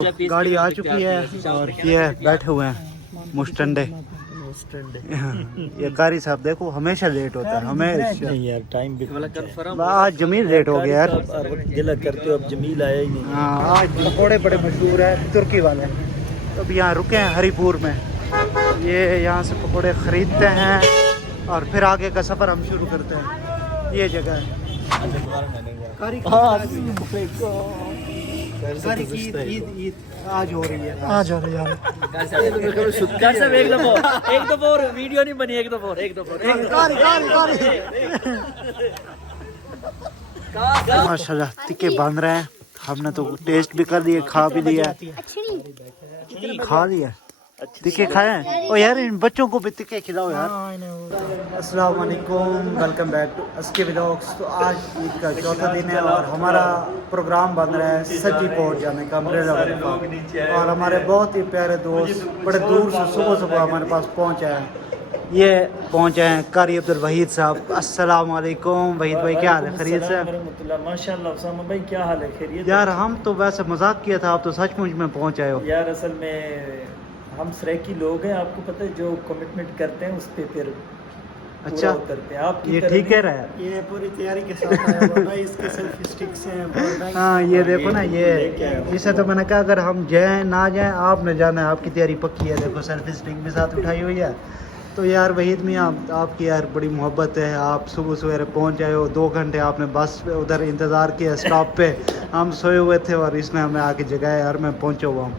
गाड़ी आ चुकी है और ये बैठे हुए हैं मुस्टंडे। ये कारी साहब देखो हमेशा लेट होता है, हमेशा। नहीं यार टाइम भी आज जमील लेट हो गया यार। गिला करते हो, अब जमील आया ही नहीं। हाँ, आज पकौड़े बड़े मशहूर है तुर्की वाले। तो अब यहाँ रुके हैं हरिपुर में, ये यहाँ से पकौड़े ख़रीदते हैं और फिर आगे का सफ़र हम शुरू करते हैं। ये जगह है कारी की ईद आज हो रही है, आज हो रही है। एक दफा और वीडियो नहीं बनी, एक दफा माशाल्लाह टिक्के बन रहे हैं। हमने तो टेस्ट भी कर लिए, खा भी लिया, खा लिया। टिक्के खाए हैं। ओ यार इन बच्चों को भी टिक्के खिलाओ यार। अस्सलाम वालेकुम, वेलकम बैक टू अस्के व्लॉग्स। तो आज ईद का चौथा दिन है और हमारा प्रोग्राम बन रहा है सच्ची पहुंच जाने का, अम्ब्रेला वाले पास। और हमारे बहुत ही प्यारे दोस्त बड़े दूर से सुबह सुबह हमारे पास पहुंचे हैं। ये पहुंचे हैं कारी अब्दुल वहीद साहब। अस्सलाम वालेकुम वहीद भाई, क्या हाल है? खैरियत से? माशाल्लाह उसामा भाई, क्या हाल है? खैरियत? यार हम तो वैसे मजाक किया था, आप तो सचमुच में पहुंच आए हो। यार असल में हम सराइकी लोग हैं, आपको पता है, जो कमिटमेंट करते हैं उस पे फिर अच्छा करते हैं। आप ये ठीक कह रहा है, ये पूरी तैयारी के साथ आया हुआ है। इसके सेल्फी स्टिक्स हैं। हाँ ये देखो ना, ये इसे तो मैंने कहा अगर हम जाएं ना जाएं आपने जाना है, आपकी तैयारी पक्की है। देखो सेल्फी स्टिक भी साथ उठाई हुई है। तो यार वहीद मियाँ आपकी यार बड़ी मोहब्बत है, आप सुबह सवेरे पहुंच आए हो। 2 घंटे आपने बस उधर इंतज़ार किया स्टॉप पे, हम सोए हुए थे और इसने हमें आके जगाया यार, मैं पहुंचा हुआ हूँ।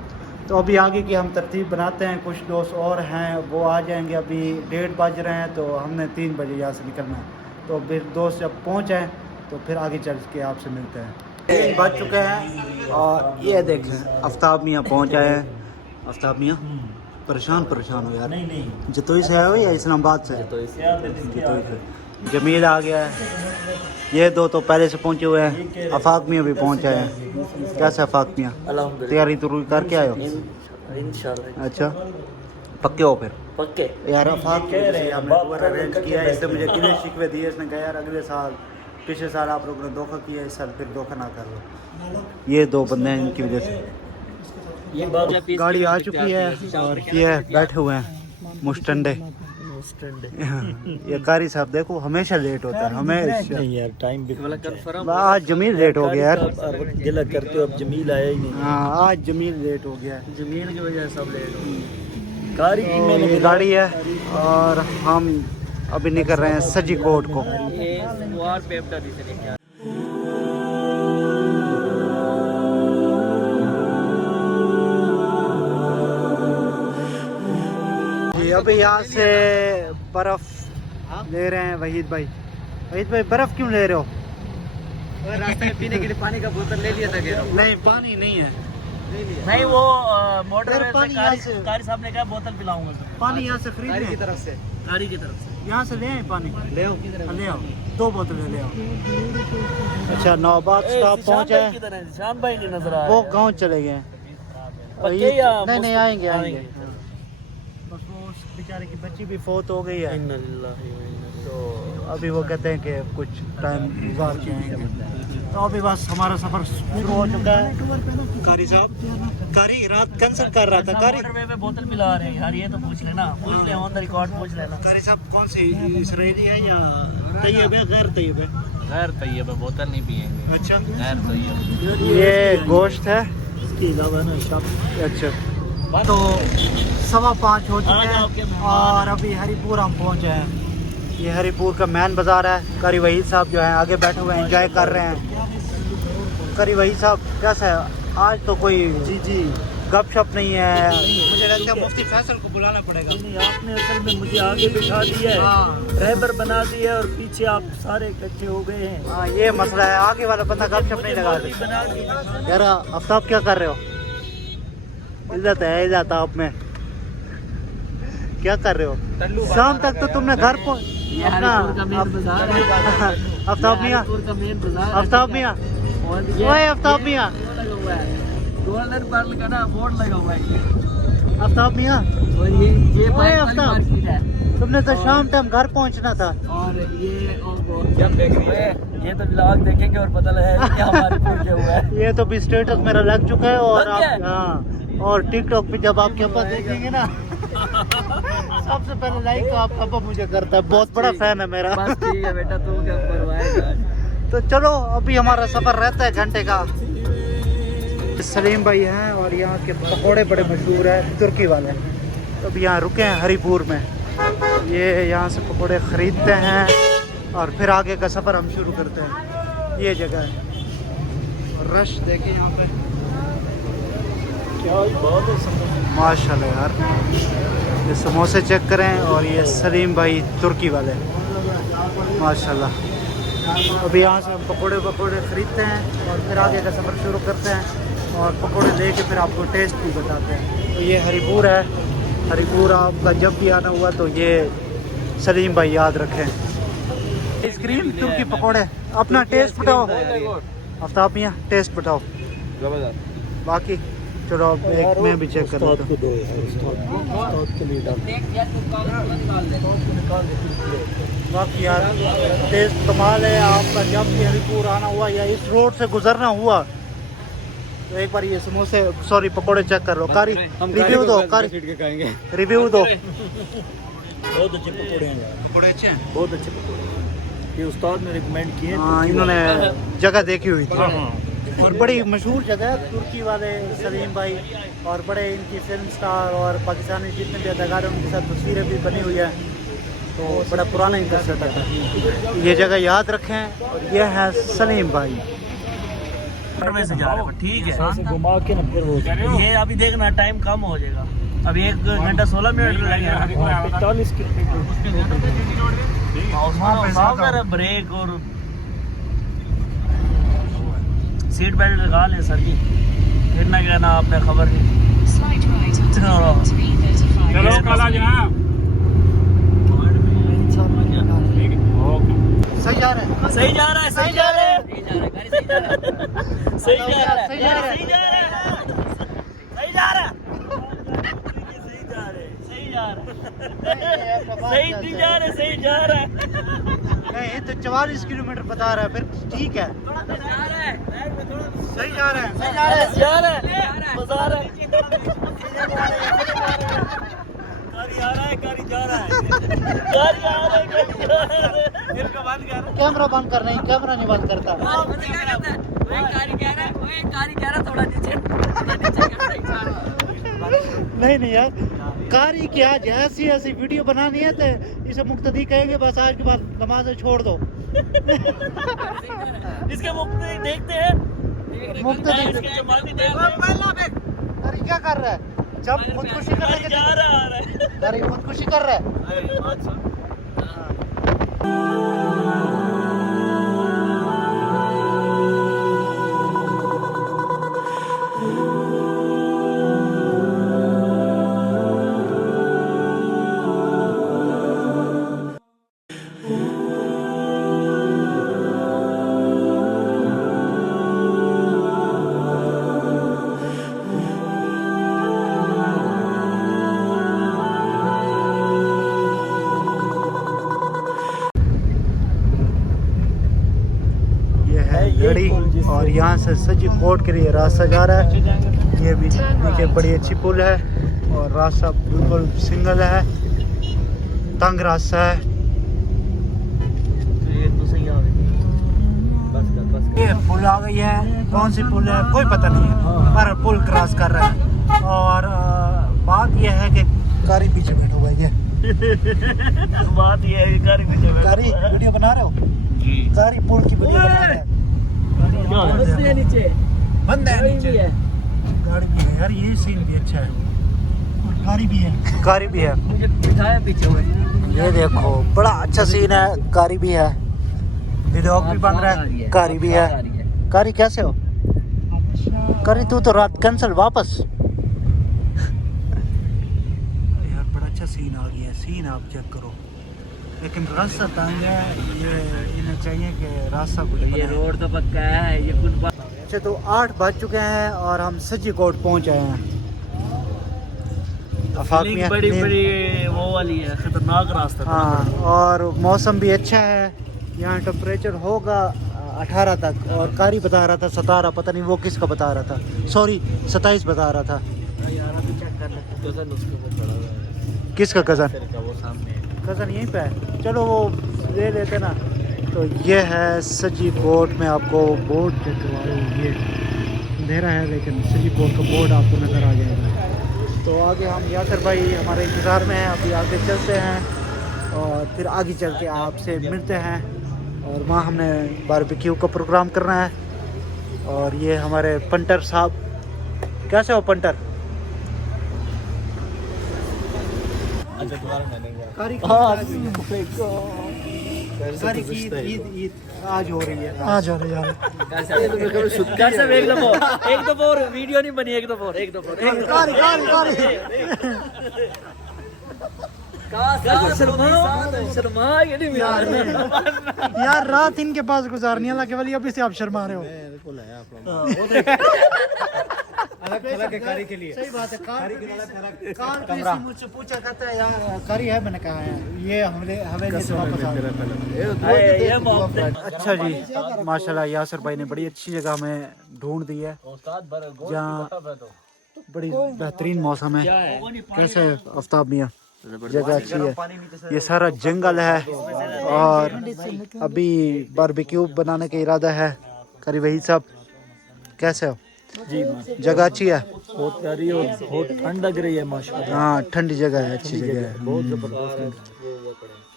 तो अभी आगे की हम तरतीब बनाते हैं, कुछ दोस्त और हैं वो आ जाएंगे। अभी 1:30 बज रहे हैं तो हमने 3 बजे यहाँ से निकलना है। तो फिर दोस्त जब पहुँच आए तो फिर आगे चल के आपसे मिलते हैं। 3 बज चुके हैं और ये देखें आफ्ताब मियाँ पहुँच आए हैं। आफ्ताब मियाँ परेशान हो यार। नहीं जतोई से आए हो या इस्लामाबाद से? जतोई से। जमील आ गया है, ये दो तो पहले से पहुंचे हुए हैं। आफाक मियाँ भी पहुंच आए हैं। कैसे आफाक मियाँ, तैयारी तो करके आए हो? इंशाल्लाह। अच्छा पक्के हो फिर? पक्के यार आफाक हमने टूर अरेंज किया है, इससे मुझे गिले शिकवे दिए। इसने कहा यार अगले साल, पिछले साल आप लोगों ने धोखा किया, इस साल फिर धोखा ना कर लो। ये 2 बंदे हैं इनकी वजह से। गाड़ी आ चुकी है और ये बैठे हुए हैं मुस्टंडे। ये कारी साहब देखो हमेशा लेट होता है, हमेशा। नहीं यार टाइम भी आज जमील लेट हो गया यार। गिला करते हो, अब जमील आया ही नहीं। हाँ आज जमील लेट हो गया, जमील की वजह से सब लेट हो। गाड़ी की मैंने गाड़ी है और हम अभी निकल रहे हैं सजी कोट को। अभी यहाँ से बर्फ ले रहे हैं वहीद भाई। वहीद भाई बर्फ क्यों ले रहे हो? रास्ते में पीने के लिए पानी का बोतल ले लिया था। नहीं पानी नहीं है। नहीं वो मोटर पानी कारी साहब ने कहा बोतल पिलाऊंगा। पानी यहाँ से खरीद गाड़ी की तरफ से यहाँ से ले आए पानी, ले आओ 2 बोतलें ले आओ। अच्छा नौबाद स्टॉप पहुँचे, शान भाई नहीं नजर आ वो गाँव चले गए। नहीं आएंगे। बस वो उस बेचारे की बच्ची भी फौत हो गई है, तो अभी वो कहते हैं कि कुछ टाइम गुजार के आएंगे। तो अभी बस हमारा सफर शुरू हो चुका है। कारी साहब, कारी रात कैंसिल कर रहा था। कारी में बोतल पिला रहे हैं यार, ये तो पूछ लेना, पूछ ले ऑन द रिकॉर्ड पूछ लेना। कारी साहब कौन सी इसराइली है या तैयब है? गैर तैयब है? गैर तैयब है, बोतल नहीं पिएंगे। अच्छा गैर तैयब। ये गोश्त है इसके अलावा ना सब। अच्छा तो 5:15 हो चुके हैं और अभी हरिपुर हम पहुंचे हैं। ये हरिपुर का मेन बाज़ार है। कारी वहीद साहब जो हैं आगे बैठे हुए हैं, एंजॉय कर रहे हैं। कारी वहीद साहब कैसा है? आज तो कोई जी गपशप नहीं है। मुझे लगता है मुफ्ती फैसल को बुलाना पड़ेगा। नहीं, आपने असल में मुझे आगे बिठा दिया है, ड्राइवर बना दिया और पीछे आप सारे इकट्ठे हो गए हैं। हाँ ये मसला है, आगे वाला बंदा गपशप नहीं लगा सकता। यार आफ्ताब क्या कर रहे हो? इज्जत है इज्जत आप में, क्या कर रहे हो? शाम तक तो तुमने घर को आफ्ताब मियाँ, आफ्ताब मियाँ, ओए आफ्ताब मियाँ, गोल्डन पर्ल का ना बोर्ड लगा हुआ है। आफ्ताब मियाँ, और ये ओए, बाइक वाली आफ्ताब। मार्केट है। तुमने तो शाम टाइम घर पहुंचना था। और ये और वो क्या देख रही है? ये तो व्लॉग देखेंगे और पता लगेगा कि हमारे पूल क्या हुआ है। ये तो भी स्टेटस मेरा लग चुका है और लग आप गया? हाँ, और टिकटॉक पे जब आपके अब्बा देखेंगे ना सबसे पहले लाइक तो आपका अब्बा मुझे करता है, बहुत बड़ा फैन है मेरा। बस ठीक है बेटा, तू क्या परवाह। तो चलो अभी हमारा सफर रहता है घंटे का। सलीम भाई हैं और यहाँ के पकौड़े बड़े मशहूर हैं, तुर्की वाले। तो अभी यहाँ रुके हैं हरिपुर में, ये यहाँ से पकौड़े ख़रीदते हैं और फिर आगे का सफ़र हम शुरू करते हैं। ये जगह है और रश देखें यहाँ पे, क्या बहुत है समोसे। माशाल्लाह यार। ये समोसे चेक करें और ये सलीम भाई तुर्की वाले, माशाल्लाह। अभी यहाँ से हम पकौड़े ख़रीदते हैं और फिर आगे का सफ़र शुरू करते हैं और पकौड़े लेके फिर आपको टेस्ट भी बताते हैं। तो ये हरिपुर है, हरिपुर आपका जब भी आना हुआ तो ये सलीम भाई याद रखें। आइसक्रीम तुर्की पकौड़े, अपना टेस्ट बताओ आफ्ताब मियाँ, टेस्ट बताओ। बाकी चलो अब एक में भी चेक कर लेता हूँ। बाकी यार टेस्ट कमाल है। आपका जब भी हरिपुर आना हुआ या इस रोड से गुजरना हुआ तो एक बार ये समोसे सॉरी पकोड़े चेक कर लो। कारी रिव्यू दो, कारी रिव्यू दो। बहुत अच्छे पकौड़े हैं यार, पकोड़े अच्छे हैं, बहुत अच्छे पकौड़े हैं। ये उस्ताद ने रिकमेंड किए। हाँ, इन्होंने जगह देखी हुई थी हाँ। और बड़ी मशहूर जगह है तुर्की वाले सलीम भाई, और बड़े इनकी फिल्म स्टार और पाकिस्तानी जितने भी अदाकार हैं उनके साथ तस्वीरें भी बनी हुई है, तो बड़ा पुराना इनका सेटअप है। ये जगह याद रखें। और ये है सलीम भाई। में से जा रहे हैं, ठीक है, घुमा के ना फिर वो ये अभी देखना टाइम कम हो जाएगा। अभी 1 घंटा 16 मिनट लगेगा। 45 किलोमीटर ब्रेक और सीट बेल्ट लगा लें सर जी, गिरना गिरना आपने खबर नहीं। चलो काला जनाब, सही जा रहे हैं, सही जा रहा है, सही जा रहा है, सही जा रहा है, सही जा रहा है, सही जा रहा है, सही जा रहा है, सही जा रहा है, सही जा रहा है, सही नहीं जा रहा है, सही जा रहा है। नहीं तो 44 किलोमीटर बता रहा है, फिर ठीक है। सही जा रहा है, सही जा रहा है, जा रहा है, मजा आ रहा है। गाड़ी आ रहा है, गाड़ी जा रहा है, गाड़ी आ रहा है, गाड़ी जा रहा है। फिर का बंद कर, कैमरा बंद कर, नहीं कैमरा नहीं बंद करता। थोड़ा नीचे नहीं नहीं यार, कारी क्या ऐसी ऐसी वीडियो बनानी है तो इसे मुक्तदी कहेंगे बस, आज के बाद नमाज छोड़ दो। इसके मुक्ति देखते हैं, मुक्तदी इसके जमाती देखते हैं। कारी क्या कर रहा है? जब खुदकुशी करने गाड़ी के जा रहा है। कारी खुदकुशी कर रहा है। अरे बात सुन। गड़ी और यहाँ से सजी कोट के लिए रास्ता जा रहा है। ये भी देखिए बड़ी अच्छी पुल है और रास्ता बिल्कुल सिंगल है, तंग रास्ता है। ये तो सही आ गई, बस कर, बस कर। ये पुल आ गई है, कौन सी पुल है कोई पता नहीं है, पर पुल क्रॉस कर रहा है। और बात यह है कि कारी पीछे बैठो भाई, ये बात ये है, गाड़ी पीछे बैठो। कारी वीडियो बना रहे हो? जी। कारी पुल की वीडियो बना रहे हैं। नीचे बंद है नीचे, है। गाड़ी भी है यार, ये सीन भी अच्छा है और कारी भी है, कारी भी है। मुझे बिठाया पीछे हुए। ये देखो बड़ा अच्छा सीन है, कारी भी है, व्लॉग भी बन रहा है, कारी भी है। कारी कैसे हो? कारी तू तो रात कैंसिल वापस। यार बड़ा अच्छा सीन आ गया, सीन आप चेक करो, लेकिन रास्ता तंग है। ये इन्हें चाहिए कि रास्ता कुछ ये बनाए। रोड तो पक्का है, ये कुछ अच्छा तो 8 बज चुके हैं और हम सज्जी कोट पहुंच आए हैं। आफाक लिंक में बड़ी बड़ी वो वाली है, खतरनाक रास्ता था। हाँ, और मौसम भी अच्छा है। यहाँ टेम्परेचर होगा 18 तक, और कारी बता रहा था 17, पता नहीं वो किसका बता रहा था, सॉरी 27 बता रहा था। यार अभी चेक कर लेते, कजन उसके वो खड़ा हुआ है, किसका कज़न? का वो सामने। कज़न यहीं पे है, चलो वो ले लेते ना। तो ये है सजी बोर्ड में, आपको बोर्ड चेक करवाओ, ये अंधेरा है लेकिन सजी बोर्ड का बोर्ड आपको नज़र आ जाएगा। तो आगे हम यासर भाई हमारे इंतज़ार में हैं, अभी आगे चलते हैं और फिर आगे चल के आपसे मिलते हैं। और वहाँ हमने बारबेक्यू का प्रोग्राम करना है। और ये हमारे पंटर साहब, कैसे हो पंटर? कारी की ईद आज हो रही है, आज हो रही है। कैसे एक दफा और वीडियो नहीं बनी, एक दफा और शर्मा ये नहीं यार। यार रात इनके पास गुजारनी है, अल्लाह के वली, अभी से आप शर्मा रहे हो। कारी के लिए सही बात है। कारी मुझसे पूछा करता है यार कारी है, मैंने कहा है ये हमें वापस आ गया। अच्छा जी, माशाल्लाह यासर भाई ने बड़ी अच्छी जगह हमें ढूंढ दी है, जहाँ बड़ी बेहतरीन मौसम है। कैसे है आफ्ताब मियाँ? जगह अच्छी है, ये सारा जंगल है और अभी बारबेक्यू बनाने का इरादा है। कारी वही साहब कैसे हो जी? जगह अच्छी है, बहुत प्यारी और बहुत ठंड लग रही है माशाल्लाह। हाँ ठंडी जगह है, अच्छी जगह है, बहुत जबरदस्त।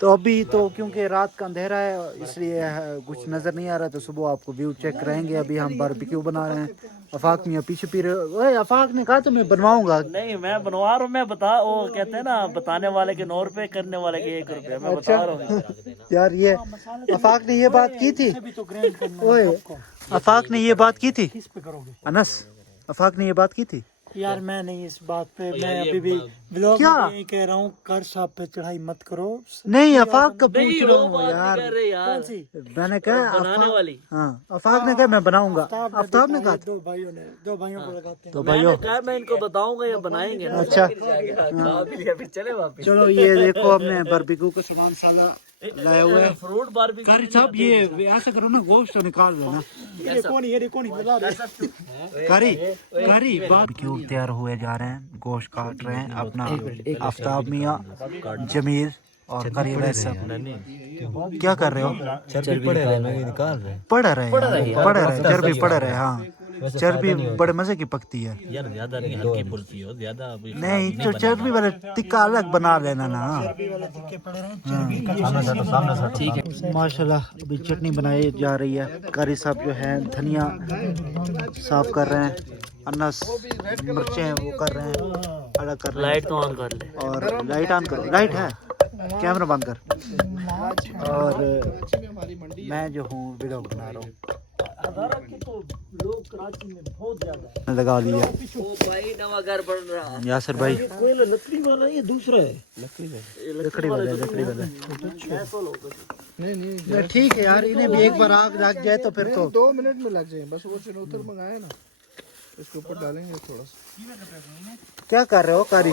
तो अभी तो क्योंकि रात का अंधेरा है इसलिए कुछ नज़र नहीं आ रहा, तो सुबह आपको व्यू चेक करेंगे। अभी हम बारबेक्यू बना रहे हैं। अफाक मियाँ पीछे पी रहे। ओए अफाक ने कहा तो मैं बनवाऊंगा। नहीं मैं बनवा रहा हूँ, मैं बता, वो कहते हैं ना बताने वाले के 9 रुपए, करने वाले के 1 रुपया। मैं बता रहा हूँ यार ये अफाक ने ये बात की थी, ओए अफाक ने ये बात की थी, अनस अफाक ने ये बात की थी यार। मैं नहीं इस बात पे, मैं अभी भी ब्लॉग क्या? में यही कह रहा हूँ, कर साहब पे चढ़ाई मत करो। नहीं अफाक का पूछ नहीं, रहा वो हूँ बात यार। नहीं कर रहे यार, मैंने कहा बनाने वाली। हाँ अफाक ने कहा मैं बनाऊंगा, आफ्ताब ने कहा दो भाइयों को लगाते हैं। तो भाइयों कहा मैं इनको बताऊंगा ये बनाएंगे ना। अच्छा चले वापस। चलो ये देखो हमने बारबेक्यू का सामान सारा लाए हुए हैं। फ्रूट बारबेक्यू कारी साहब ये ऐसा करो ना, गोश्त तो निकाल देना। कारी बारबेक्यू तैयार हुए जा रहे हैं, गोश्त काट रहे हैं अपना आफ्ताब मियाँ, जमील और कारी भाई साहब। क्या कर रहे हो? चर्बी पड़े रहे निकाल रहे। पढ़ रहे चर्बी पढ़ रहे। हाँ चर्बी बड़े मजे की पकती है यार, ज्यादा नहीं, हल्की पुल्की हो, ज्यादा अभी नहीं तो चर्बी वाले टिक्का अलग बना लेना ना। ठीक है। माशाल्लाह अभी चटनी बनाई जा रही है। कारी साहब जो है धनिया साफ कर रहे हैं, अनस मिर्चें वो कर रहे हैं, अलग कर रहे हैं। लाइट तो ऑन कर ले। और लाइट ऑन करो, लाइट है, कैमरा बंद कर। और मैं जो हूँ वीडियो बना रहा हूँ, लगा लिया। ओ भाई नवा घर बन रहा। यासर भाई लकड़ी वाला ये दूसरा है, लकड़ी वाले नहीं ठीक है यार, इन्हें भी एक बार आग लग जाए तो फिर तो 2 मिनट में लग जाए बस। वो चनौतर मंगाए ना, इसके ऊपर डालेंगे थोड़ा सा। क्या कर रहे हो कारी?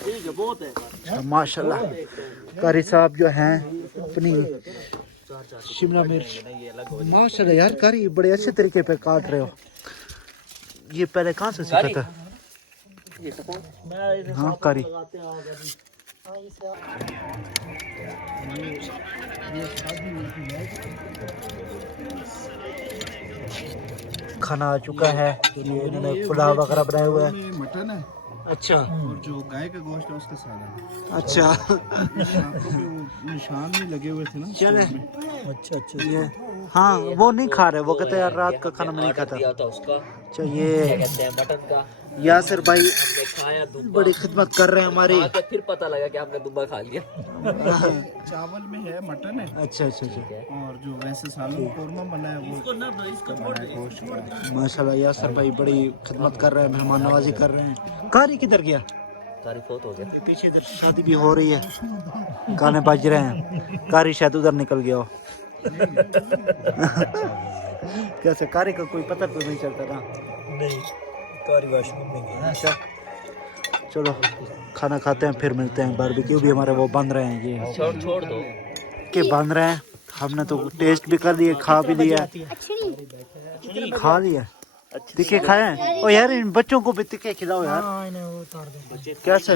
ठीक है बहुत है। माशाल्लाह कारी साहब जो हैं अपनी शिमला मिर्च, माशाल्लाह यार कारी बड़े अच्छे तरीके पे काट रहे हो। ये पहले कहाँ से सीखा था? हाँ कारी खाना आ चुका है, ये इन्होंने पुलाव वगैरह बनाए हुए हैं। मटन है अच्छा, और जो गाय का गोश्त है उसके साथ है। अच्छा आंखों पे वो निशान भी लगे हुए थे ना। चले अच्छा ये हाँ वो नहीं खा रहे, वो कहते हैं यार रात का खाना मैं नहीं खाता। दिया था उसका, अच्छा ये कहते हैं मटन का। यासर भाई हमने खाया दुब्बा, बड़ी खिदमत कर रहे हैं हमारी। तो फिर पता लगा कि आपने दुब्बा खा लिया। चावल में है, मटन है, अच्छा अच्छा अच्छा और जो वैसे सालन कोरमा बना है वो बना है गोश्त का। माशाल्लाह यासर भाई बड़ी खिदमत कर रहे हैं, मेहमान नवाजी कर रहे हैं। कारी किधर गया? तारीफ बहुत हो गया। पीछे इधर शादी भी हो रही है, गाने बज रहे हैं, कारी शायद उधर निकल गया हो। कैसे कारी का कोई पता तो नहीं चलता ना? नहीं, कारी वॉशरूम में गया। अच्छा चलो खाना खाते हैं फिर मिलते हैं। बारबेक्यू भी हमारे वो बन रहे हैं, ये छोड़ दो के बन रहे हैं। हमने तो टेस्ट भी कर लिए, खा भी लिया, खा लिया। तिक्के खाए हैं। ओ यार इन बच्चों को भी तिक्के खिलाओ यार। हाँ इन्हें वो उतार दो। कैसे?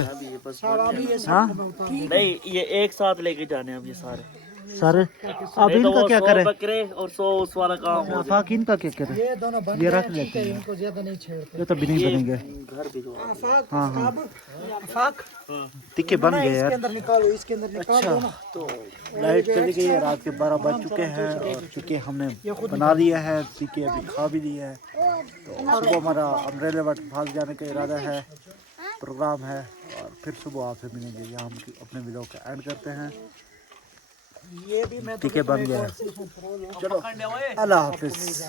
हाँ नहीं, ये एक साथ लेके जाने हैं अब ये सारे। अब नहीं तो इनका वो क्या 100 करें? बकरे और 100 उस वाला काम हो आफाक इनका क्या करें? ये दोनों बन ये गए, रख ठीक लेते है, हैं। इनको ज्यादा नहीं छेड़ते। ये तो भी नहीं बनेंगे। घर भी जो हाँ हाँ आफाक तिक्के बन गए इसके यार। अंदर निकालो, इसके अंदर निकाल दो ना। तो लाइट चली गई है, रात के 12 बज चुके हैं और तिक्के हमने बना लिए हैं, तिक्के अभी खा भी लिए हैं। तो सुबह हमारा अम्ब्रेला वाटर फॉल्स जाने का इरादा है, प्रोग्राम है, और फिर सुबह आपसे मिलेंगे। यहाँ हम अपने व्लॉग का एंड करते हैं। ये भी मैं तिक्के बन गए हैं। चलो अल्लाह हाफिज़।